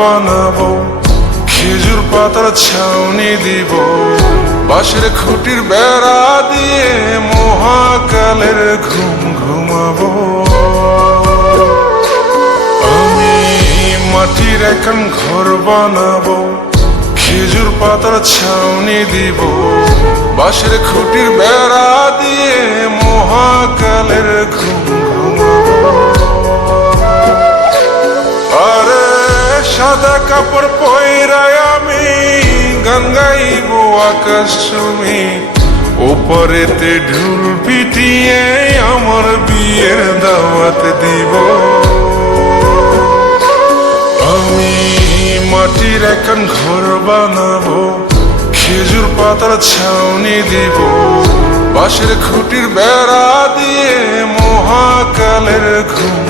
বানাবো, খেজুর পাতার ছাউনি দিব, বাঁশের খুঁটির বেড়া দিয়ে মহাকালের ঘুম ঘুমাবো। আমি মাটির এখন ঘর বানাবো, খেজুর পাতার ছাউনি দিব, বাঁশের খুঁটির বেড়া দিয়ে মহাকালের ঘুম ঘুমাবো। আরে সাদা কাপড় পয়রায় আমি গান গাইব আকাশ ছুঁই, ওপরেতে ঢুল পিটিয়ে আমার বিয়ের দাওয়াত দিব। আমি মাটির এখন ঘর বানাবো, খেজুর পাতার ছাউনি দিব, বাঁশের খুঁটির বেড়া দিয়ে মহাকালের ঘুম